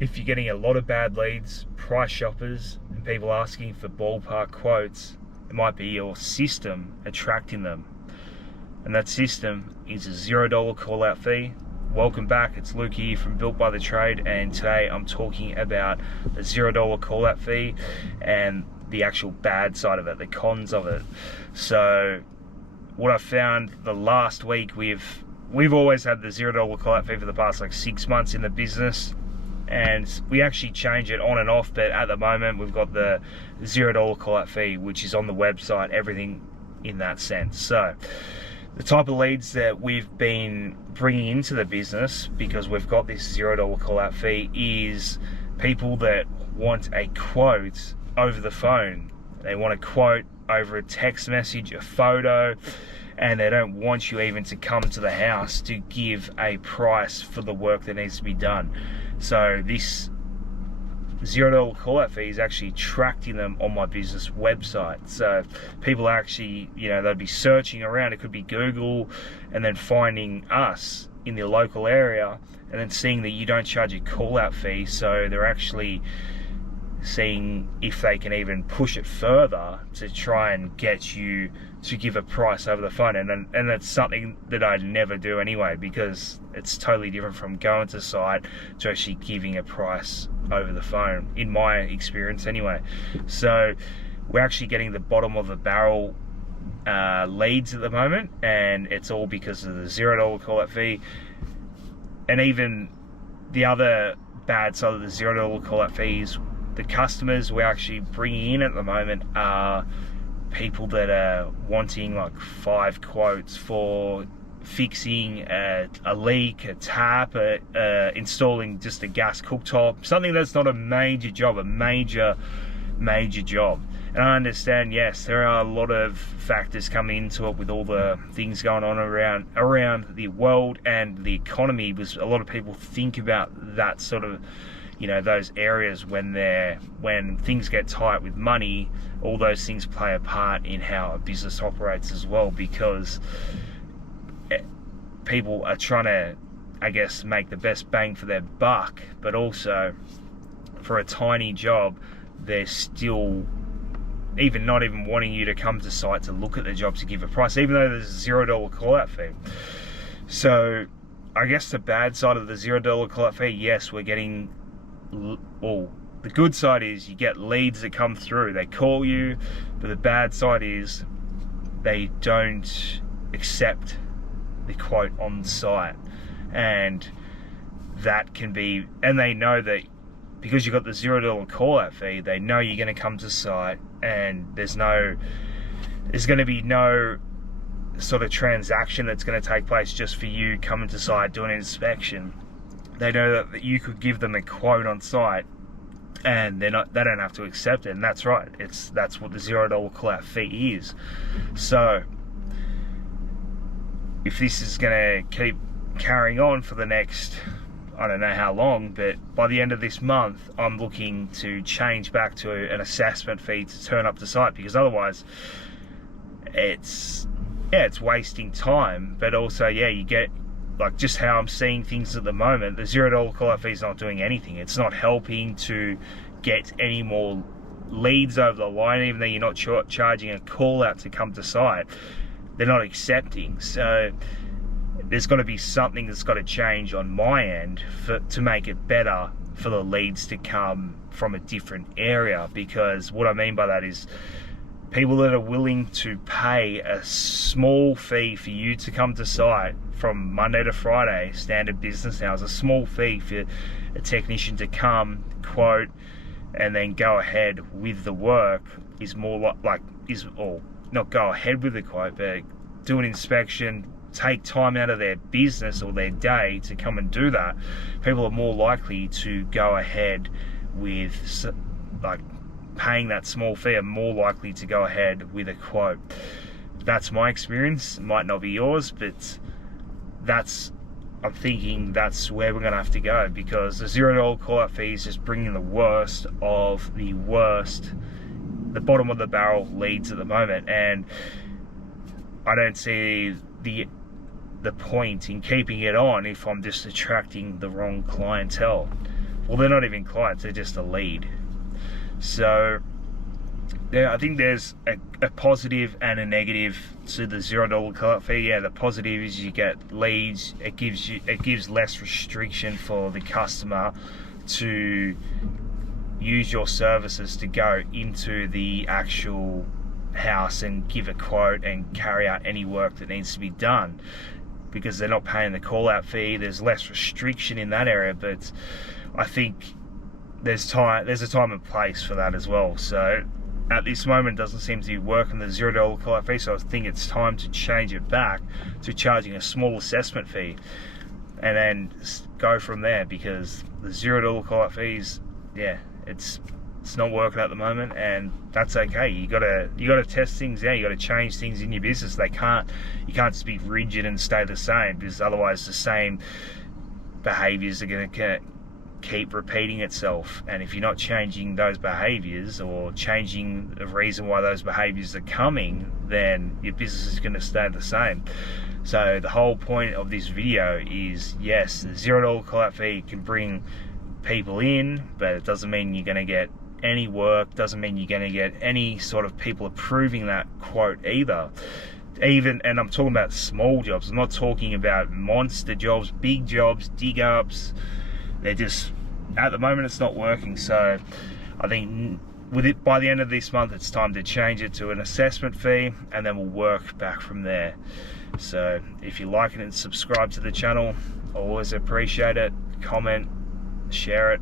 if you're getting a lot of bad leads, price shoppers, and people asking for ballpark quotes, it might be your system attracting them. And that system is a $0 call out fee. Welcome back, it's Luke here from Built by the Trade, and today I'm talking about the $0 call out fee and the actual bad side of it, the cons of it. So what I found the last week, we've always had the $0 call out fee for the past like 6 months in the business, and we actually change it on and off, but at the moment we've got the $0 call out fee, which is on the website, everything in that sense. So the type of leads that we've been bringing into the business, because we've got this $0 call out fee, is people that want a quote over the phone. They want a quote over a text message, a photo, and they don't want you even to come to the house to give a price for the work that needs to be done. So this $0 call out fee is actually attracting them on my business website. So people are actually, they'd be searching around, it could be Google, and then finding us in the local area, and then seeing that you don't charge a call out fee. So they're actually seeing if they can even push it further to try and get you to give a price over the phone, and that's something that I'd never do anyway, because it's totally different from going to site to actually giving a price over the phone, in my experience anyway. So we're actually getting the bottom of the barrel leads at the moment, and it's all because of the $0 call out fee. And even the other bad side of the $0 call out fees, the customers we're actually bringing in at the moment are people that are wanting like 5 quotes for fixing a leak, a tap, installing just a gas cooktop, something that's not a major job, a major job. And I understand, yes, there are a lot of factors coming into it with all the things going on around the world and the economy, because a lot of people think about that sort of, those areas when things get tight with money. All those things play a part in how a business operates as well, because people are trying to, I guess, make the best bang for their buck, but also for a tiny job, they're still not even wanting you to come to site to look at the job to give a price, even though there's a $0 call out fee. So I guess the bad side of the $0 call out fee, yes, we're getting, well, the good side is you get leads that come through, they call you, but the bad side is they don't accept the quote on site. And that can be, and they know that because you've got the $0 call out fee, they know you're going to come to site, and there's going to be no sort of transaction that's going to take place just for you coming to site, doing an inspection. They know that you could give them a quote on site, and they don't have to accept it. And that's right, that's what the $0 call out fee is. So if this is going to keep carrying on for the next, I don't know how long, but by the end of this month, I'm looking to change back to an assessment fee to turn up to site, because otherwise it's wasting time. But also, you get, like, just how I'm seeing things at the moment, the $0 call out fee is not doing anything. It's not helping to get any more leads over the line, even though you're not charging a call out to come to site. They're not accepting. So there's got to be something that's got to change on my end to make it better for the leads to come from a different area. Because what I mean by that is people that are willing to pay a small fee for you to come to site from Monday to Friday, standard business hours, a small fee for a technician to come, quote, and then go ahead with the work, is more or not go ahead with the quote, but do an inspection, take time out of their business or their day to come and do that. People are more likely to go ahead with, like, paying that small fee, are more likely to go ahead with a quote. That's my experience. It might not be yours, but I'm thinking that's where we're going to have to go, because the $0 call out fee is just bringing the worst of the worst, the bottom of the barrel leads at the moment. And I don't see the point in keeping it on if I'm just attracting the wrong clientele. well, they're not even clients, they're just a lead. So yeah, I think there's a positive and a negative to the $0 call-out fee. Yeah, the positive is you get leads. It gives less restriction for the customer to use your services to go into the actual house and give a quote and carry out any work that needs to be done, because they're not paying the call-out fee. There's less restriction in that area, but I think there's a time and place for that as well. So at this moment, it doesn't seem to be working, the $0 call-out fee, so I think it's time to change it back to charging a small assessment fee and then go from there, because the $0 call-out fees, yeah, it's not working at the moment, and that's okay. You gotta test things out. You gotta change things in your business. You can't just be rigid and stay the same, because otherwise the same behaviors are gonna keep repeating itself. And if you're not changing those behaviors or changing the reason why those behaviors are coming, then your business is going to stay the same. So the whole point of this video is, yes, the $0 call-out fee can bring people in, but it doesn't mean you're going to get any work, doesn't mean you're going to get any sort of people approving that quote either. And I'm talking about small jobs. I'm not talking about monster jobs, big jobs, dig ups. They're just, at the moment, it's not working. So I think by the end of this month, it's time to change it to an assessment fee, and then we'll work back from there. So if you like it and subscribe to the channel, I always appreciate it. Comment, share it,